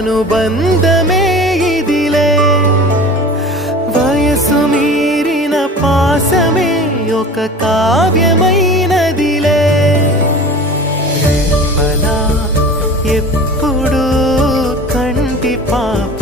అనుబంధమే ఇదిలే వయసు మీరిన పాసమే ఒక కావ్యమైనదిలే రేపలా ఎప్పుడు కంటి పాప